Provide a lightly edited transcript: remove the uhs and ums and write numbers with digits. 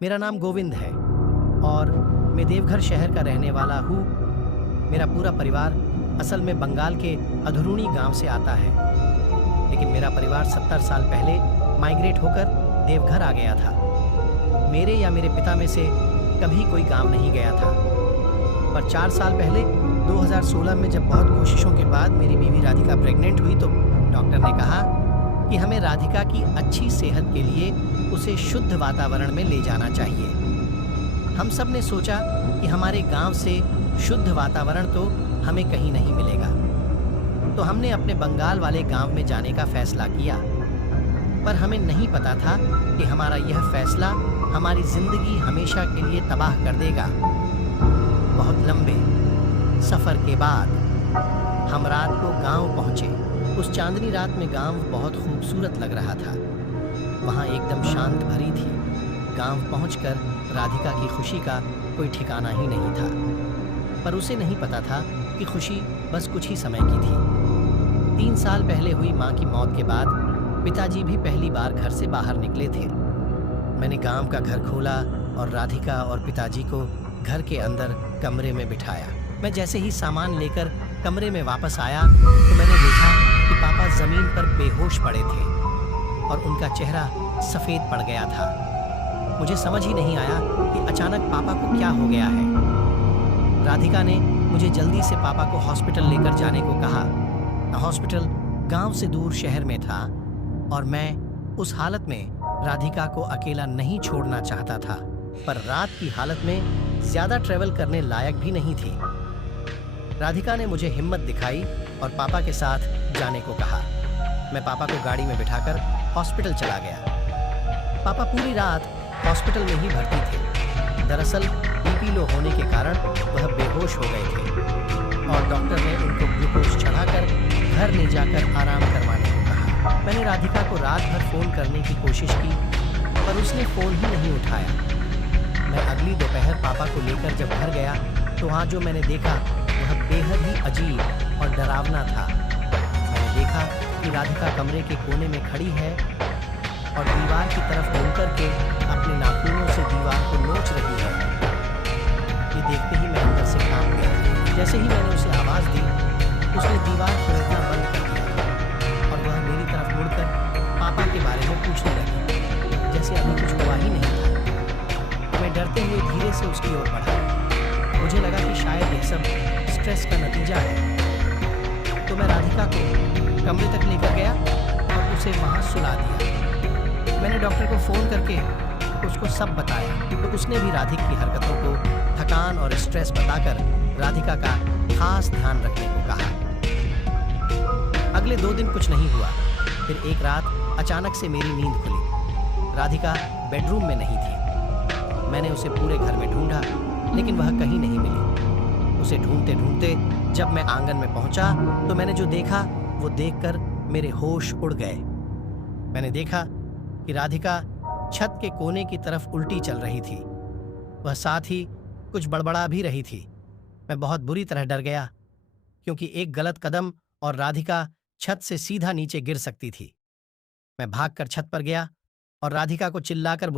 मेरा नाम गोविंद है और मैं देवघर शहर का रहने वाला हूँ। मेरा पूरा परिवार असल में बंगाल के अधुरुणी गांव से आता है, लेकिन मेरा परिवार 70 साल पहले माइग्रेट होकर देवघर आ गया था। मेरे या मेरे पिता में से कभी कोई गांव नहीं गया था, पर 4 साल पहले 2016 में जब बहुत कोशिशों के बाद मेरी बीवी राधिका प्रेग्नेंट हुई तो डॉक्टर ने कहा कि हमें राधिका की अच्छी सेहत के लिए उसे शुद्ध वातावरण में ले जाना चाहिए। हम सब ने सोचा कि हमारे गांव से शुद्ध वातावरण तो हमें कहीं नहीं मिलेगा, तो हमने अपने बंगाल वाले गांव में जाने का फैसला किया। पर हमें नहीं पता था कि हमारा यह फैसला हमारी जिंदगी हमेशा के लिए तबाह कर देगा। बहुत लंबे सफर के बाद हम रात को गांव पहुंचे। उस चांदनी रात में गांव बहुत खूबसूरत लग रहा था। वहां एकदम शांत भरी थी। गांव पहुंचकर राधिका की खुशी का कोई ठिकाना ही नहीं था, पर उसे नहीं पता था कि खुशी बस कुछ ही समय की थी। 3 साल पहले हुई मां की मौत के बाद पिताजी भी पहली बार घर से बाहर निकले थे। मैंने गांव का घर खोला और राधिका और पिताजी को घर के अंदर कमरे में बिठाया। मैं जैसे ही सामान लेकर कमरे में वापस आया तो मैंने देखा कि पापा जमीन पर बेहोश पड़े थे और उनका चेहरा सफेद पड़ गया था। मुझे समझ ही नहीं आया कि अचानक पापा को क्या हो गया है। राधिका ने मुझे जल्दी से पापा को हॉस्पिटल लेकर जाने को कहा। हॉस्पिटल गांव से दूर शहर में था और मैं उस हालत में राधिका को अकेला नहीं छोड़ना चाहता था, पर रात की हालत में ज्यादा ट्रेवल करने लायक भी नहीं थी। राधिका ने मुझे हिम्मत दिखाई और पापा के साथ जाने को कहा। मैं पापा को गाड़ी में बिठाकर हॉस्पिटल चला गया। पापा पूरी रात हॉस्पिटल में ही भर्ती थे। दरअसल बीपी लो होने के कारण वह बेहोश हो गए थे और डॉक्टर ने उनको ग्लूकोज चढ़ाकर घर ले जाकर आराम करवाने को कहा। मैंने राधिका को रात भर फोन करने की कोशिश की, पर उसने फोन ही नहीं उठाया। मैं अगली दोपहर पापा को लेकर जब घर गया तो वहाँ जो मैंने देखा वह बेहद ही अजीब और डरावना था। मैंने देखा कि राधिका कमरे के कोने में खड़ी है और दीवार की तरफ घूम करके अपने नाखूनों से दीवार को नोच रही है। ये देखते ही मैं अंदर से कांप गया। जैसे ही मैंने उसे आवाज़ दी, उसने दीवार खड़कना बंद कर दिया और वह मेरी तरफ मुड़कर पापा के बारे में पूछने लगी, जैसे अभी कुछ हुआ ही नहीं था। मैं डरते हुए धीरे से उसकी ओर बढ़ा। मुझे लगा कि शायद यह सब स्ट्रेस का नतीजा है, तो मैं राधिका को कमरे तक लेकर गया और उसे वहाँ सुला दिया। मैंने डॉक्टर को फ़ोन करके उसको सब बताया, तो उसने भी राधिका की हरकतों को थकान और स्ट्रेस बताकर राधिका का खास ध्यान रखने को कहा। अगले 2 दिन कुछ नहीं हुआ। फिर एक रात अचानक से मेरी नींद खुली। राधिका बेडरूम में नहीं थी। मैंने उसे पूरे घर में ढूंढा, लेकिन वह कहीं नहीं मिली। उसे ढूंढते ढूंढते जब मैं आंगन में पहुंचा तो मैंने जो देखा वो देखकर मेरे होश उड़ गए। मैंने देखा कि राधिका छत के कोने की तरफ उल्टी चल रही थी। वह साथ ही कुछ बड़बड़ा भी रही थी। मैं बहुत बुरी तरह डर गया, क्योंकि एक गलत कदम और राधिका छत से सीधा नीचे गिर सकती थी। मैं भागकर छत पर गया और राधिका को चिल्लाकर बुला